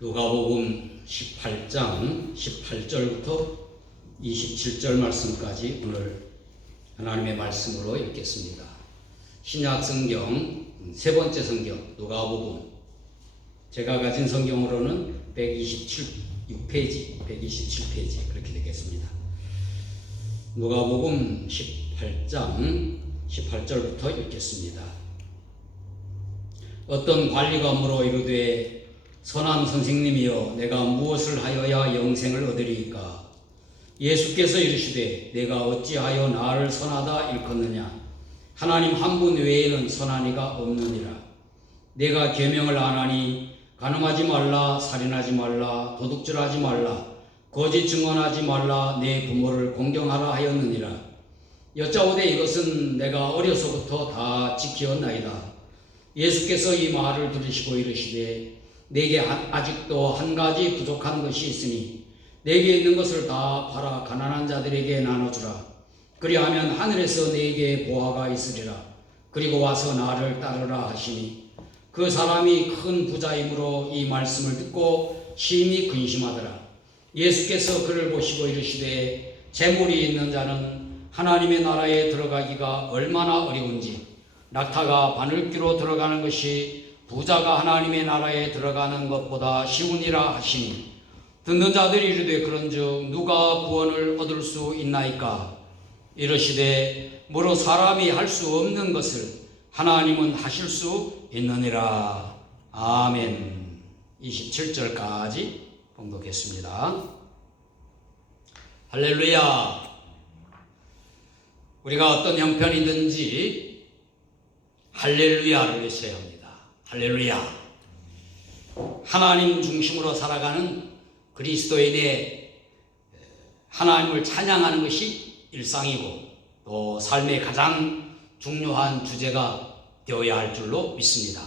누가복음 18장 18절부터 27절 말씀까지 오늘 하나님의 말씀으로 읽겠습니다. 신약 성경 세 번째 성경 누가복음, 제가 가진 성경으로는 127페이지 그렇게 되겠습니다. 누가복음 18장 18절부터 읽겠습니다. 어떤 관리가 물어 이르되 선한 선생님이여 내가 무엇을 하여야 영생을 얻으리이까? 예수께서 이르시되 내가 어찌하여 나를 선하다 일컫느냐? 하나님 한 분 외에는 선한 이가 없느니라. 내가 계명을 안 하니 간음하지 말라, 살인하지 말라, 도둑질하지 말라, 거짓 증언하지 말라, 내 부모를 공경하라 하였느니라. 여짜오되 이것은 내가 어려서부터 다 지키었나이다. 예수께서 이 말을 들으시고 이르시되 내게 아직도 한 가지 부족한 것이 있으니 내게 있는 것을 다 팔아 가난한 자들에게 나눠주라. 그리하면 하늘에서 내게 보화가 있으리라. 그리고 와서 나를 따르라 하시니 그 사람이 큰 부자이므로 이 말씀을 듣고 심히 근심하더라. 예수께서 그를 보시고 이르시되 재물이 있는 자는 하나님의 나라에 들어가기가 얼마나 어려운지, 낙타가 바늘귀로 들어가는 것이 부자가 하나님의 나라에 들어가는 것보다 쉬우니라 하시니 듣는 자들이 이르되 그런즉 누가 구원을 얻을 수 있나이까? 이르시되 무릇 사람이 할 수 없는 것을 하나님은 하실 수 있느니라. 아멘. 27절까지 봉독했습니다. 할렐루야. 우리가 어떤 형편이든지 할렐루야를 외쳐야 합니다. 할렐루야. 하나님 중심으로 살아가는 그리스도인의 하나님을 찬양하는 것이 일상이고 또 삶의 가장 중요한 주제가 되어야 할 줄로 믿습니다.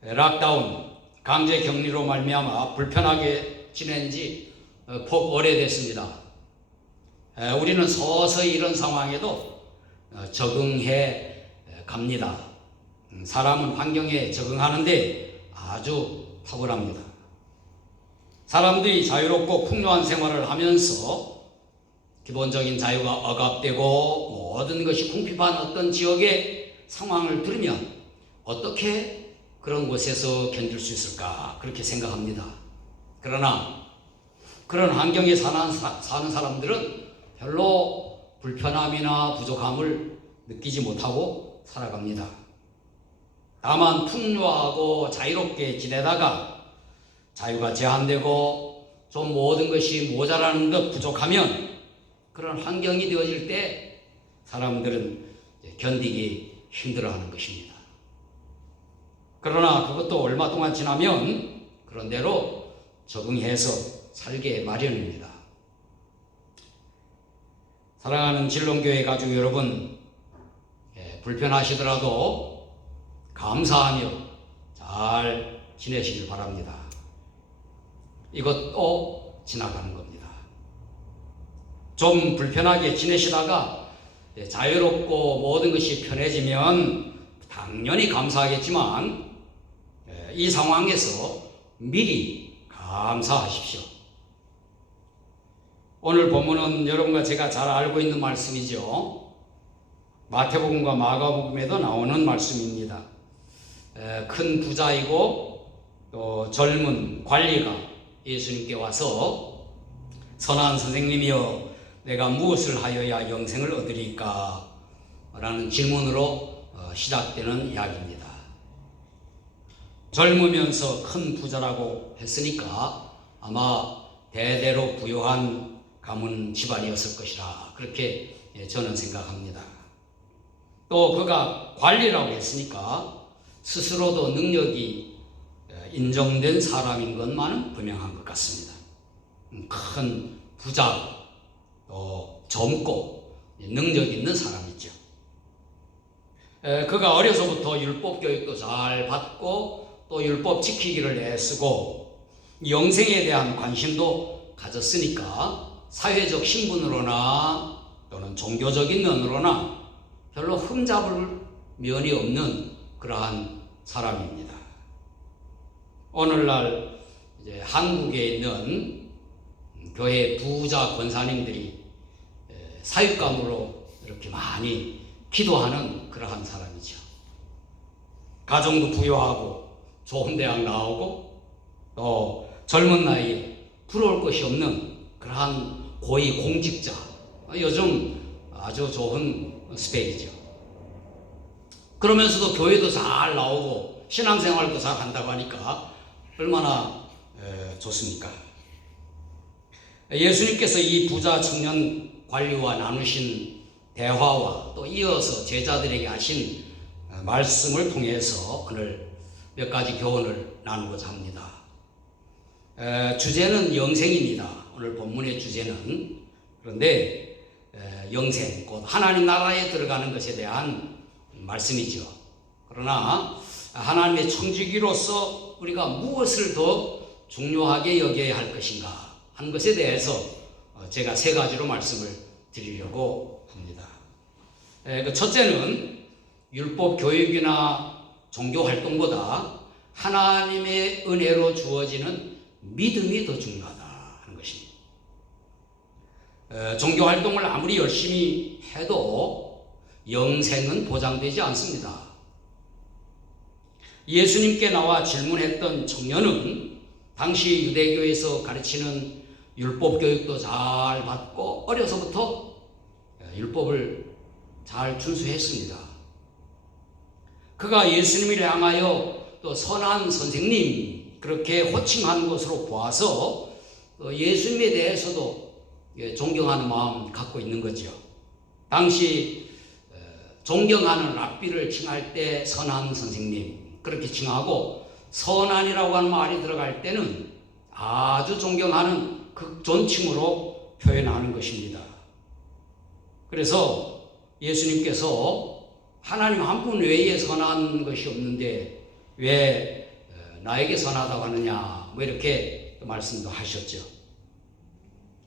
락다운, 강제 격리로 말미암아 불편하게 지낸 지 폭 오래됐습니다. 우리는 서서히 이런 상황에도 적응해 갑니다. 사람은 환경에 적응하는데 아주 탁월합니다. 사람들이 자유롭고 풍요한 생활을 하면서 기본적인 자유가 억압되고 모든 것이 궁핍한 어떤 지역의 상황을 들으면 어떻게 그런 곳에서 견딜 수 있을까 그렇게 생각합니다. 그러나 그런 환경에 사는 사람들은 별로 불편함이나 부족함을 느끼지 못하고 살아갑니다. 다만 풍요하고 자유롭게 지내다가 자유가 제한되고 좀 모든 것이 모자라는 것 부족하면 그런 환경이 되어질 때 사람들은 견디기 힘들어하는 것입니다. 그러나 그것도 얼마 동안 지나면 그런 대로 적응해서 살게 마련입니다. 사랑하는 진롱교회 가족 여러분, 불편하시더라도 감사하며 잘 지내시길 바랍니다. 이것도 지나가는 겁니다. 좀 불편하게 지내시다가 자유롭고 모든 것이 편해지면 당연히 감사하겠지만 이 상황에서 미리 감사하십시오. 오늘 본문은 여러분과 제가 잘 알고 있는 말씀이죠. 마태복음과 마가복음에도 나오는 말씀입니다. 큰 부자이고 또 젊은 관리가 예수님께 와서 선한 선생님이여 내가 무엇을 하여야 영생을 얻으리까? 라는 질문으로 시작되는 이야기입니다. 젊으면서 큰 부자라고 했으니까 아마 대대로 부유한 가문 집안이었을 것이라 그렇게 저는 생각합니다. 또 그가 관리라고 했으니까 스스로도 능력이 인정된 사람인 것만은 분명한 것 같습니다. 큰 부자, 또 젊고 능력 있는 사람이죠. 그가 어려서부터 율법 교육도 잘 받고 또 율법 지키기를 애쓰고 영생에 대한 관심도 가졌으니까 사회적 신분으로나 또는 종교적인 면으로나 별로 흠잡을 면이 없는 그러한 사람입니다. 오늘날 이제 한국에 있는 교회 부자 권사님들이 사육감으로 이렇게 많이 기도하는 그러한 사람이죠. 가정도 부유하고 좋은 대학 나오고 또 젊은 나이에 부러울 것이 없는 그러한 고위 공직자, 요즘 아주 좋은 스펙이죠. 그러면서도 교회도 잘 나오고 신앙생활도 잘 한다고 하니까 얼마나 좋습니까? 예수님께서 이 부자 청년 관리와 나누신 대화와 또 이어서 제자들에게 하신 말씀을 통해서 오늘 몇 가지 교훈을 나누고자 합니다. 주제는 영생입니다. 오늘 본문의 주제는. 그런데 영생, 곧 하나님 나라에 들어가는 것에 대한 말씀이죠. 그러나 하나님의 청지기로서 우리가 무엇을 더 중요하게 여겨야 할 것인가 하는 것에 대해서 제가 세 가지로 말씀을 드리려고 합니다. 그 첫째는 율법 교육이나 종교 활동보다 하나님의 은혜로 주어지는 믿음이 더 중요하다 하는 것입니다. 종교 활동을 아무리 열심히 해도 영생은 보장되지 않습니다. 예수님께 나와 질문했던 청년은 당시 유대교에서 가르치는 율법 교육도 잘 받고 어려서부터 율법을 잘 준수했습니다. 그가 예수님을 향하여 또 선한 선생님 그렇게 호칭하는 것으로 보아서 예수님에 대해서도 존경하는 마음 갖고 있는 거죠. 당시 존경하는 랍비를 칭할 때 선한 선생님 그렇게 칭하고 선한이라고 하는 말이 들어갈 때는 아주 존경하는 극존칭으로 표현하는 것입니다. 그래서 예수님께서 하나님 한 분 외에 선한 것이 없는데 왜 나에게 선하다고 하느냐 뭐 이렇게 말씀도 하셨죠.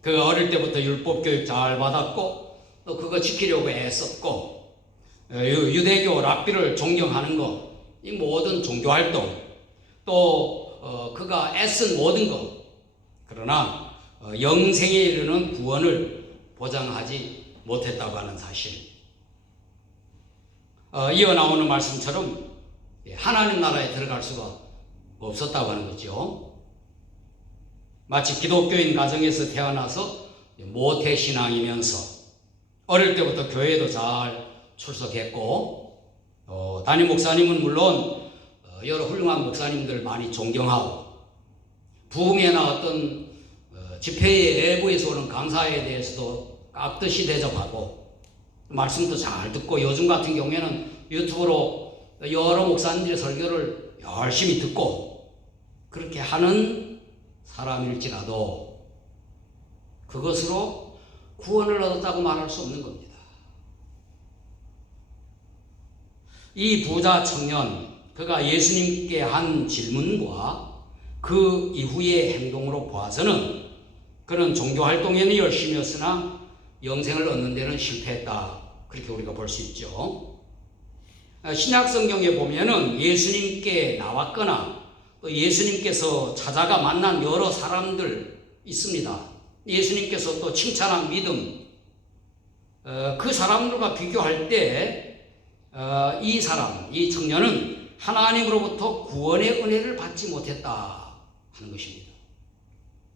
그가 어릴 때부터 율법 교육 잘 받았고 또 그거 지키려고 애썼고 유대교 랍비를 존경하는 것, 이 모든 종교 활동 또 그가 애쓴 모든 것, 그러나 영생에 이르는 구원을 보장하지 못했다고 하는 사실. 이어 나오는 말씀처럼 하나님 나라에 들어갈 수가 없었다고 하는 거죠. 마치 기독교인 가정에서 태어나서 모태신앙이면서 어릴 때부터 교회도 잘 출석했고 담임 목사님은 물론 여러 훌륭한 목사님들 많이 존경하고 부흥회나 어떤 집회의 외부에서 오는 강사에 대해서도 깍듯이 대접하고 말씀도 잘 듣고 요즘 같은 경우에는 유튜브로 여러 목사님들의 설교를 열심히 듣고 그렇게 하는 사람일지라도 그것으로 구원을 얻었다고 말할 수 없는 겁니다. 이 부자 청년, 그가 예수님께 한 질문과 그 이후의 행동으로 보아서는 그는 종교 활동에는 열심히 했으나 영생을 얻는 데는 실패했다. 그렇게 우리가 볼 수 있죠. 신약 성경에 보면은 예수님께 나왔거나 또 예수님께서 찾아가 만난 여러 사람들 있습니다. 예수님께서 또 칭찬한 믿음, 그 사람들과 비교할 때 이 사람, 이 청년은 하나님으로부터 구원의 은혜를 받지 못했다 하는 것입니다.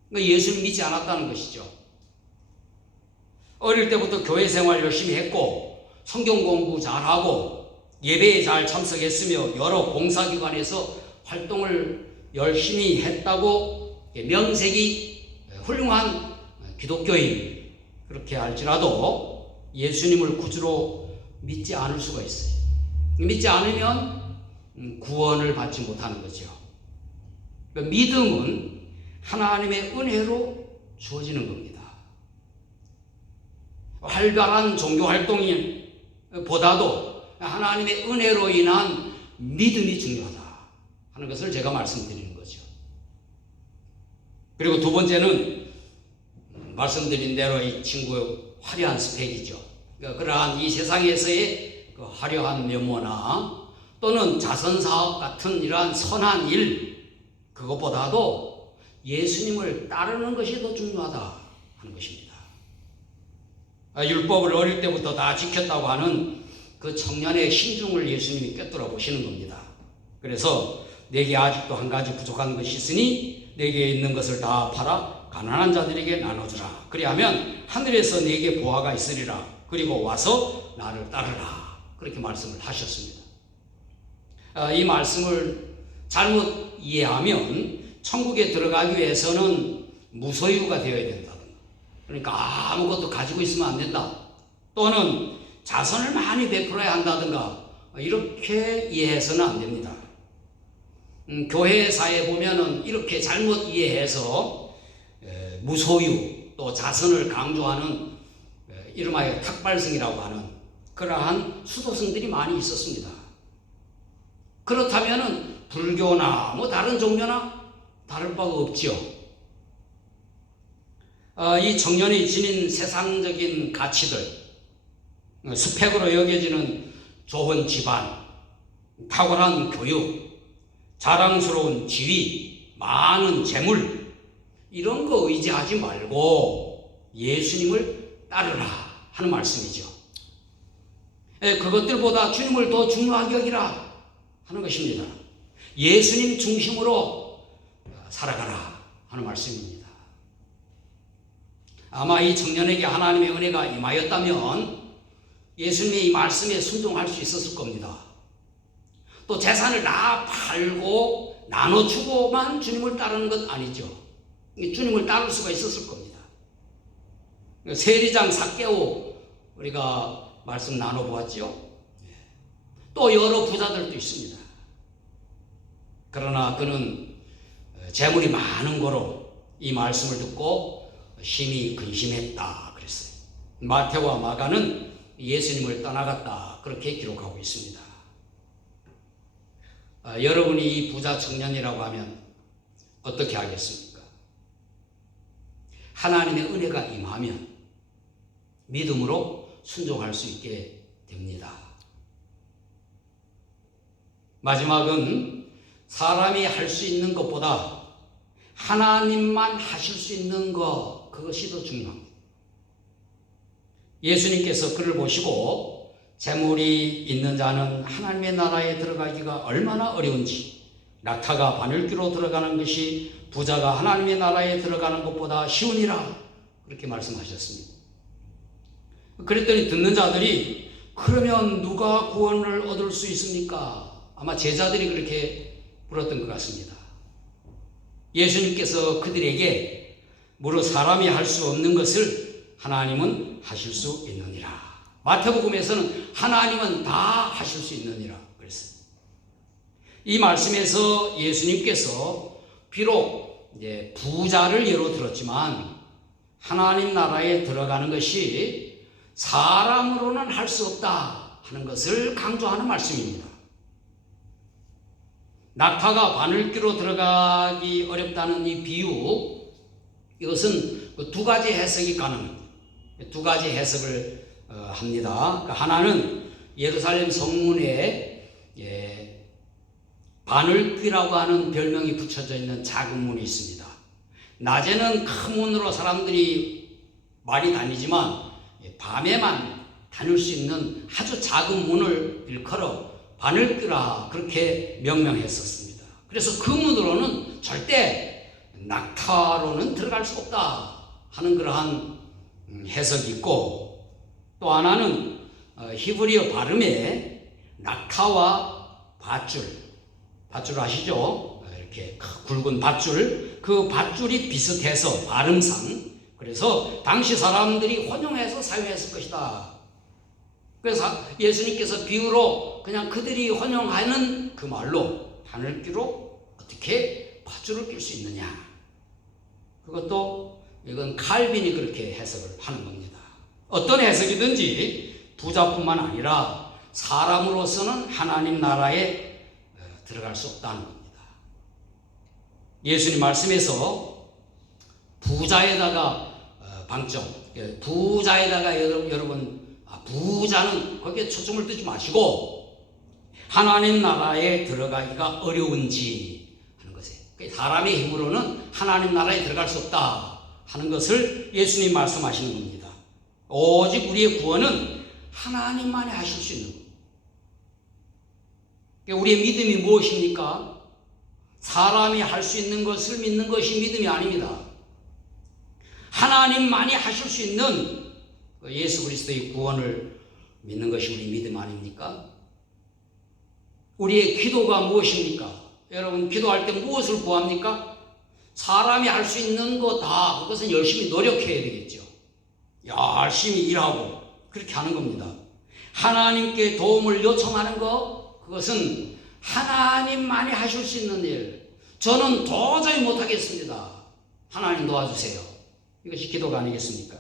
그러니까 예수를 믿지 않았다는 것이죠. 어릴 때부터 교회 생활 열심히 했고 성경 공부 잘하고 예배에 잘 참석했으며 여러 공사기관에서 활동을 열심히 했다고 명색이 훌륭한 기독교인 그렇게 할지라도 예수님을 구주로 믿지 않을 수가 있어요. 믿지 않으면 구원을 받지 못하는 거죠. 그러니까 믿음은 하나님의 은혜로 주어지는 겁니다. 활발한 종교 활동이 보다도 하나님의 은혜로 인한 믿음이 중요하다 하는 것을 제가 말씀드리는 거죠. 그리고 두 번째는 말씀드린 대로 이 친구의 화려한 스펙이죠. 그러니까 그러한 이 세상에서의 그 화려한 면모나 또는 자선사업 같은 이러한 선한 일, 그것보다도 예수님을 따르는 것이 더 중요하다 하는 것입니다. 율법을 어릴 때부터 다 지켰다고 하는 그 청년의 심중을 예수님이 꿰뚫어 보시는 겁니다. 그래서 내게 아직도 한 가지 부족한 것이 있으니 내게 있는 것을 다 팔아 가난한 자들에게 나눠주라. 그리하면 하늘에서 내게 보화가 있으리라. 그리고 와서 나를 따르라. 그렇게 말씀을 하셨습니다. 이 말씀을 잘못 이해하면 천국에 들어가기 위해서는 무소유가 되어야 된다든가, 그러니까 아무것도 가지고 있으면 안 된다, 또는 자선을 많이 베풀어야 한다든가, 이렇게 이해해서는 안 됩니다. 교회사에 보면은 이렇게 잘못 이해해서 무소유 또 자선을 강조하는 이름하여 탁발성이라고 하는 그러한 수도승들이 많이 있었습니다. 그렇다면은 불교나 뭐 다른 종교나 다를 바가 없지요. 이 청년이 지닌 세상적인 가치들, 스펙으로 여겨지는 좋은 집안, 탁월한 교육, 자랑스러운 지위, 많은 재물, 이런 거 의지하지 말고 예수님을 따르라 하는 말씀이죠. 그것들보다 주님을 더 중요하게 여기라 하는 것입니다. 예수님 중심으로 살아가라 하는 말씀입니다. 아마 이 청년에게 하나님의 은혜가 임하였다면 예수님의 이 말씀에 순종할 수 있었을 겁니다. 또 재산을 다 팔고 나눠주고만 주님을 따르는 것 아니죠. 주님을 따를 수가 있었을 겁니다. 세리장 삭개오 우리가 말씀 나눠보았죠. 또 여러 부자들도 있습니다. 그러나 그는 재물이 많은 거로 이 말씀을 듣고 심히 근심했다 그랬어요. 마태와 마가는 예수님을 떠나갔다 그렇게 기록하고 있습니다. 여러분이 이 부자 청년이라고 하면 어떻게 하겠습니까? 하나님의 은혜가 임하면 믿음으로 순종할 수 있게 됩니다. 마지막은 사람이 할 수 있는 것보다 하나님만 하실 수 있는 것, 그것이 더 중요합니다. 예수님께서 그를 보시고 재물이 있는 자는 하나님의 나라에 들어가기가 얼마나 어려운지, 낙타가 바늘귀로 들어가는 것이 부자가 하나님의 나라에 들어가는 것보다 쉬우니라 그렇게 말씀하셨습니다. 그랬더니 듣는 자들이 그러면 누가 구원을 얻을 수 있습니까? 아마 제자들이 그렇게 물었던 것 같습니다. 예수님께서 그들에게 무릇 사람이 할 수 없는 것을 하나님은 하실 수 있느니라. 마태복음에서는 하나님은 다 하실 수 있느니라 그랬어요. 이 말씀에서 예수님께서 비록 이제 부자를 예로 들었지만 하나님 나라에 들어가는 것이 사람으로는 할 수 없다 하는 것을 강조하는 말씀입니다. 낙타가 바늘귀로 들어가기 어렵다는 이 비유, 이것은 두 가지 해석이 가능합니다. 두 가지 해석을 합니다. 하나는 예루살렘 성문에 바늘귀라고 하는 별명이 붙여져 있는 작은 문이 있습니다. 낮에는 큰 문으로 사람들이 많이 다니지만 밤에만 다닐 수 있는 아주 작은 문을 일컬어 바늘귀라 그렇게 명명했었습니다. 그래서 그 문으로는 절대 낙타로는 들어갈 수 없다 하는 그러한 해석이 있고, 또 하나는 히브리어 발음에 낙타와 밧줄 아시죠? 이렇게 굵은 밧줄, 그 밧줄이 비슷해서 발음상, 그래서 당시 사람들이 혼용해서 사용했을 것이다. 그래서 예수님께서 비유로 그냥 그들이 혼용하는 그 말로 바늘귀로 어떻게 밧줄을 낄 수 있느냐, 그것도 이건 칼빈이 그렇게 해석을 하는 겁니다. 어떤 해석이든지 부자뿐만 아니라 사람으로서는 하나님 나라에 들어갈 수 없다는 겁니다. 예수님 말씀에서 부자에다가 방점, 부자에다가 여러분 부자는 거기에 초점을 두지 마시고 하나님 나라에 들어가기가 어려운지 하는 것에 사람의 힘으로는 하나님 나라에 들어갈 수 없다 하는 것을 예수님 말씀하시는 겁니다. 오직 우리의 구원은 하나님만이 하실 수 있는 겁니다. 우리의 믿음이 무엇입니까? 사람이 할 수 있는 것을 믿는 것이 믿음이 아닙니다. 하나님만이 하실 수 있는 예수 그리스도의 구원을 믿는 것이 우리 믿음 아닙니까? 우리의 기도가 무엇입니까? 여러분, 기도할 때 무엇을 구합니까? 사람이 할 수 있는 거 다, 그것은 열심히 노력해야 되겠죠. 열심히 일하고 그렇게 하는 겁니다. 하나님께 도움을 요청하는 거, 그것은 하나님만이 하실 수 있는 일. 저는 도저히 못하겠습니다. 하나님 도와주세요. 이것이 기도가 아니겠습니까?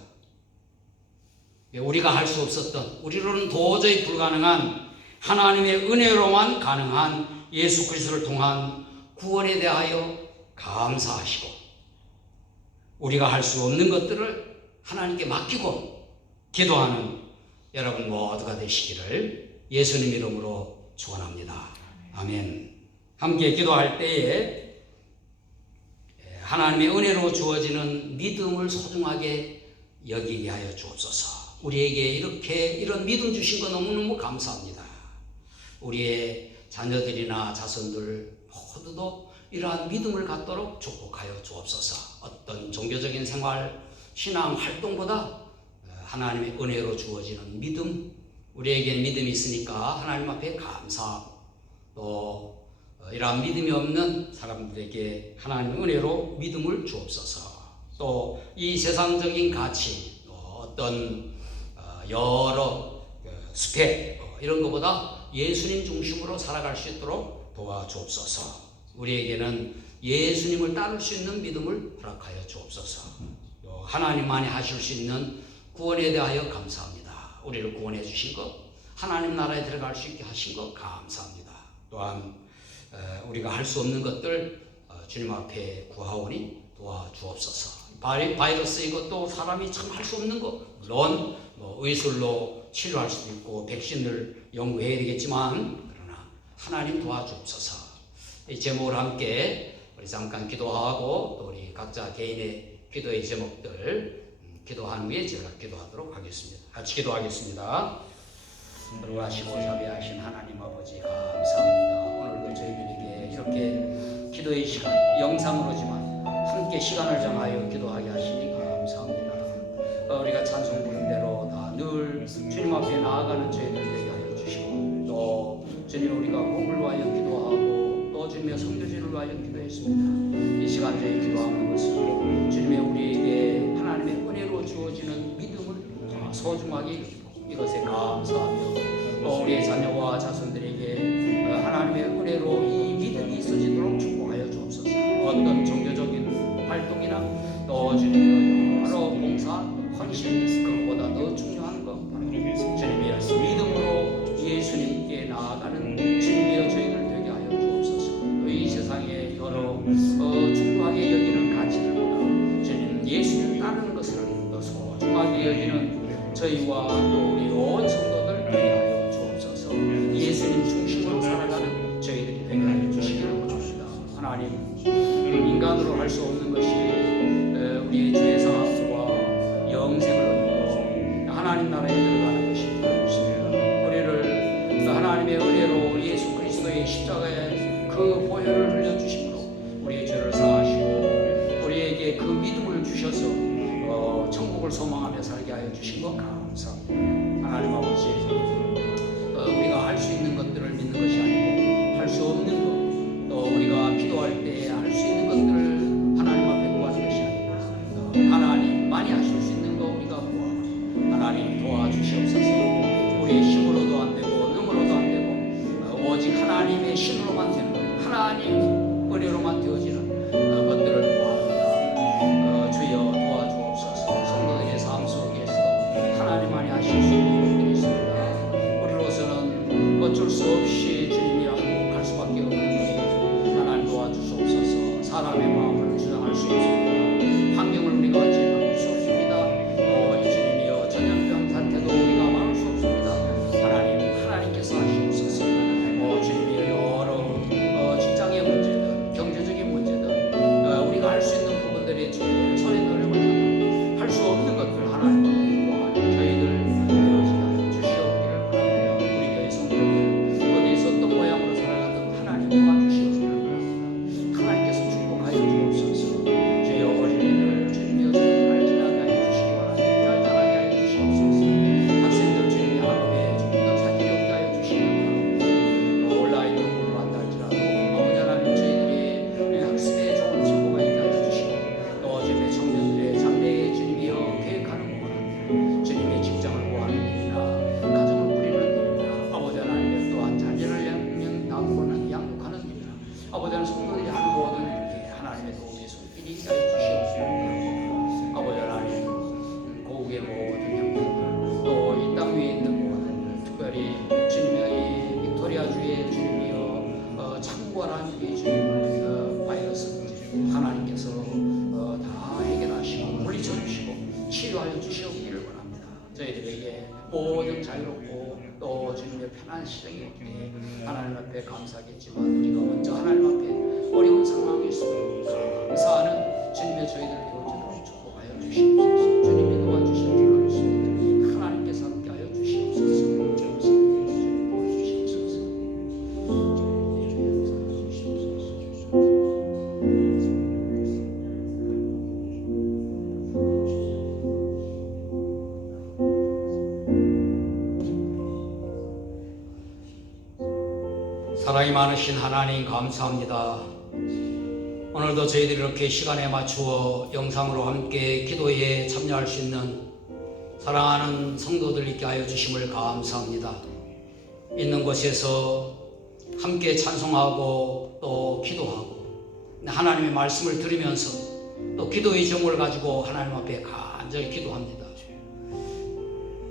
우리가 할 수 없었던, 우리로는 도저히 불가능한 하나님의 은혜로만 가능한 예수 그리스도를 통한 구원에 대하여 감사하시고, 우리가 할 수 없는 것들을 하나님께 맡기고 기도하는 여러분 모두가 되시기를 예수님 이름으로 축원합니다. 아멘. 함께 기도할 때에 하나님의 은혜로 주어지는 믿음을 소중하게 여기게 하여 주옵소서. 우리에게 이런 믿음 주신 거 너무너무 감사합니다. 우리의 자녀들이나 자손들 모두도 이러한 믿음을 갖도록 축복하여 주옵소서. 어떤 종교적인 생활, 신앙 활동보다 하나님의 은혜로 주어지는 믿음, 우리에게 믿음이 있으니까 하나님 앞에 감사하고, 또 이러한 믿음이 없는 사람들에게 하나님의 은혜로 믿음을 주옵소서. 또 이 세상적인 가치, 또 어떤 여러 스펙 이런 것보다 예수님 중심으로 살아갈 수 있도록 도와주옵소서. 우리에게는 예수님을 따를 수 있는 믿음을 허락하여 주옵소서. 또 하나님만이 하실 수 있는 구원에 대하여 감사합니다. 우리를 구원해 주신 것, 하나님 나라에 들어갈 수 있게 하신 것 감사합니다. 또한 우리가 할 수 없는 것들 주님 앞에 구하오니 도와주옵소서. 바이러스 이것도 사람이 참 할 수 없는 것, 물론 의술로 치료할 수도 있고 백신을 연구해야 되겠지만, 그러나 하나님 도와주옵소서. 이 제목을 함께 우리 잠깐 기도하고 또 우리 각자 개인의 기도의 제목들 기도한 후에 제가 기도하도록 하겠습니다. 같이 기도하겠습니다. 거룩하시고 자비하신 하나님 아버지 감사합니다. 오늘도 저희들에게 이렇게 기도의 시간, 영상으로지만 함께 시간을 정하여 기도하게 하시니 감사합니다. 우리가 찬송 부른 대로 다 늘 주님 앞에 나아가는 저희들 되게 하여 주시고, 또 주님 우리가 복을 위하여 기도하고 또 주님의 성교지를 위하여 기도했습니다. 이 시간 저희 기도하는 것은 주님의 우리에게 하나님의 은혜로 주어지는 믿음을 소중하게 여기고 이것에 감사하며, 또 우리의 자녀와 자손들에게 하나님의 은혜로 이 믿음이 있어지도록 축복하여 주옵소서. 어떤 종교적인 활동이나 또 주님의 여러 봉사, 헌신, 그것보다 더 중요한 것 바로 주님의 믿음으로 예수님께 나아가는 주님이여 저희들 되게 하여 주옵소서. 또 이 세상에 여러 중요하게 여기는 가치들보다 주님 예수님 따르는 것을 더 소중하게 여기는 저희와 또 우리 온 성도들 되게 하여 주옵소서. 예수님 중심으로 살아가는 저희들이 되게 하여 주시기를 원합니다. 하나님, 인간으로 할 수 없는 것이 우리의 주의 사랑과 영생을 얻고 하나님 나라에 들어가는 것입니다. 우리를 하나님의 은혜로 예수 그리스도의 십자가에 그 보혈을 흘려주심으로 우리의 죄를 사하시고 우리에게 그 믿음을 주셔서 천국을 소망하며 살게 하여 주신 것 감사합니다. 하나님 아버지, 우리가 할 수 있는 것들을 믿는 것이 아니고 할 수 없는 것, 또 우리가 기도할 때 할 수 있는 것들을 하나님 앞에 구하는 것이 아니라 하나님 많이 하실 수 있는 것 우리가 구하고 하나님 도와주시옵소서. 우리의 힘으로도 안 되고 능으로도 안 되고 오직 하나님의 신으로만 되는, 하나님 은혜로만 되어지는 것들을 구합니다. 주여 도와주옵소서. 성도들의 삶 속에서 하나님 안에 하나님께서 다 해결하시고 물리쳐 주시고 치료하여 주시옵기를 원합니다. 저희들에게 모든 자유롭고 또 주님의 편한 시정이 올 때 하나님 앞에 감사하겠지만 우리가 먼저 하나님 앞에 어려운 상황일수록 감사하는 주님의 저희들 되어주도록 축복하여 주시옵소서. 주님이 도와주실 줄 믿습니다. 하나님께서 함께하여 주시옵소서. 사랑이 많으신 하나님 감사합니다. 오늘도 저희들이 이렇게 시간에 맞추어 영상으로 함께 기도에 참여할 수 있는 사랑하는 성도들 있게 하여 주심을 감사합니다. 있는 곳에서 함께 찬송하고 또 기도하고 하나님의 말씀을 들으면서 또 기도의 제목을 가지고 하나님 앞에 간절히 기도합니다.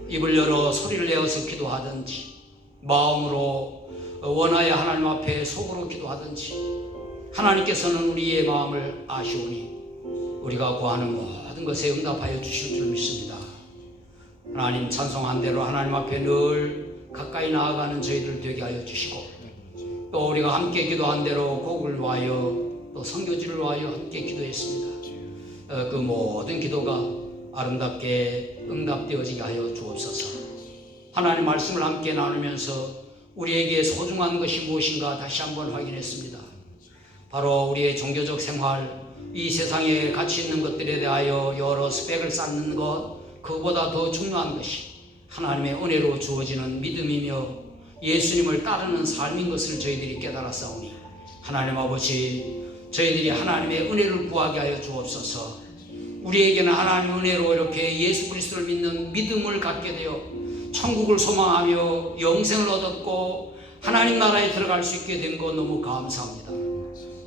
입을 열어 소리를 내어서 기도하든지 마음으로 원하여 하나님 앞에 속으로 기도하든지 하나님께서는 우리의 마음을 아시오니 우리가 구하는 모든 것에 응답하여 주실 줄 믿습니다. 하나님 찬송한 대로 하나님 앞에 늘 가까이 나아가는 저희들 되게 하여 주시고 또 우리가 함께 기도한 대로 곡을 위하여 또 선교지를 위하여 함께 기도했습니다. 그 모든 기도가 아름답게 응답되어지게 하여 주옵소서. 하나님 말씀을 함께 나누면서 우리에게 소중한 것이 무엇인가 다시 한번 확인했습니다. 바로 우리의 종교적 생활, 이 세상에 가치 있는 것들에 대하여 여러 스펙을 쌓는 것, 그보다 더 중요한 것이 하나님의 은혜로 주어지는 믿음이며 예수님을 따르는 삶인 것을 저희들이 깨달았사오니 하나님 아버지, 저희들이 하나님의 은혜를 구하게 하여 주옵소서. 우리에게는 하나님의 은혜로 이렇게 예수 그리스도를 믿는 믿음을 갖게 되어 천국을 소망하며 영생을 얻었고 하나님 나라에 들어갈 수 있게 된 것 너무 감사합니다.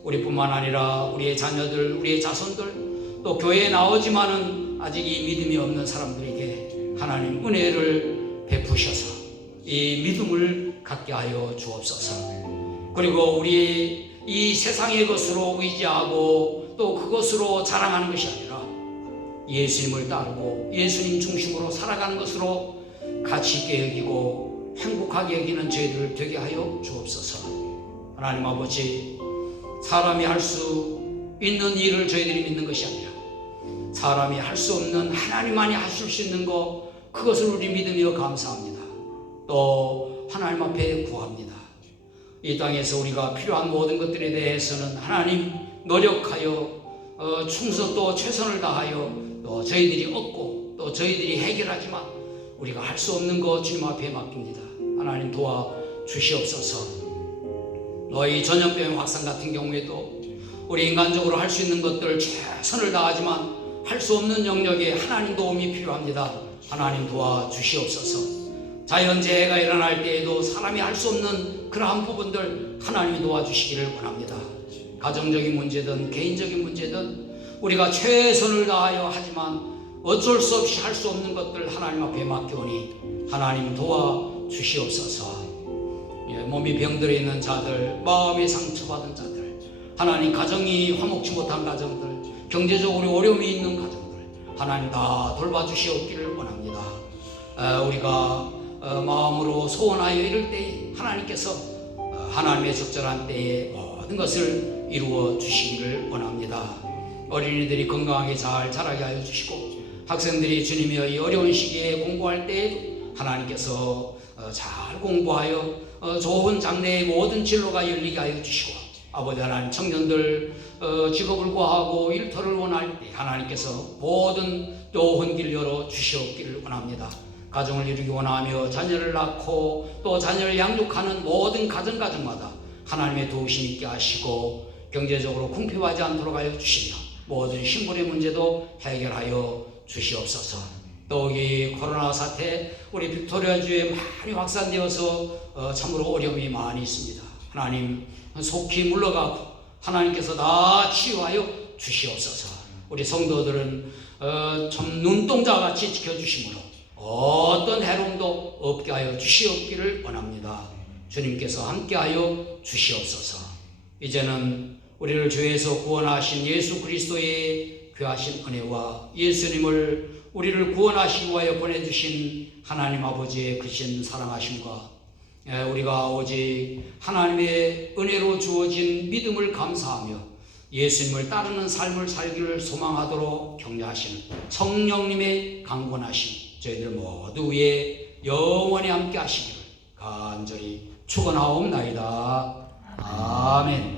우리뿐만 아니라 우리의 자녀들, 우리의 자손들 또 교회에 나오지만은 아직 이 믿음이 없는 사람들에게 하나님 은혜를 베푸셔서 이 믿음을 갖게 하여 주옵소서. 그리고 우리 이 세상의 것으로 의지하고 또 그것으로 자랑하는 것이 아니라 예수님을 따르고 예수님 중심으로 살아가는 것으로 가치 있게 여기고 행복하게 여기는 저희들 되게 하여 주옵소서. 하나님 아버지, 사람이 할 수 있는 일을 저희들이 믿는 것이 아니라 사람이 할 수 없는 하나님만이 하실 수 있는 것, 그것을 우리 믿으며 감사합니다. 또 하나님 앞에 구합니다. 이 땅에서 우리가 필요한 모든 것들에 대해서는 하나님 노력하여 충성 또 최선을 다하여 또 저희들이 얻고 또 저희들이 해결하지만 우리가 할 수 없는 것 주님 앞에 맡깁니다. 하나님 도와 주시옵소서. 너희 전염병 확산 같은 경우에도 우리 인간적으로 할 수 있는 것들 최선을 다하지만 할 수 없는 영역에 하나님 도움이 필요합니다. 하나님 도와 주시옵소서. 자연재해가 일어날 때에도 사람이 할 수 없는 그러한 부분들 하나님이 도와주시기를 원합니다. 가정적인 문제든 개인적인 문제든 우리가 최선을 다하여 하지만 어쩔 수 없이 할 수 없는 것들 하나님 앞에 맡겨오니 하나님 도와 주시옵소서. 몸이 병들어 있는 자들, 마음이 상처받은 자들, 하나님 가정이 화목지 못한 가정들, 경제적으로 어려움이 있는 가정들 하나님 다 돌봐주시옵기를 원합니다. 우리가 마음으로 소원하여 이를 때 하나님께서 하나님의 적절한 때에 모든 것을 이루어 주시기를 원합니다. 어린이들이 건강하게 잘 자라게 하여 주시고 학생들이 주님의 이 어려운 시기에 공부할 때에도 하나님께서 잘 공부하여 좋은 장래의 모든 진로가 열리게 하여 주시고 아버지 하나님 청년들 직업을 구하고 일터를 원할 때 하나님께서 모든 좋은 길 열어 주시옵기를 원합니다. 가정을 이루기 원하며 자녀를 낳고 또 자녀를 양육하는 모든 가정마다 하나님의 도우심 있게 하시고 경제적으로 궁핍하지 않도록 하여 주시며 모든 신분의 문제도 해결하여 주시옵소서. 또 이 코로나 사태 우리 빅토리아주에 많이 확산되어서 참으로 어려움이 많이 있습니다. 하나님 속히 물러가고 하나님께서 다 치유하여 주시옵소서. 우리 성도들은 참 눈동자같이 지켜주심으로 어떤 해로움도 없게 하여 주시옵기를 원합니다. 주님께서 함께하여 주시옵소서. 이제는 우리를 죄에서 구원하신 예수 그리스도의 귀하신 은혜와 예수님을 우리를 구원하시기 위하여 보내주신 하나님 아버지의 크신 사랑하심과 우리가 오직 하나님의 은혜로 주어진 믿음을 감사하며 예수님을 따르는 삶을 살기를 소망하도록 격려하시는 성령님의 강권하심 저희들 모두 위에 영원히 함께 하시기를 간절히 축원하옵나이다. 아멘.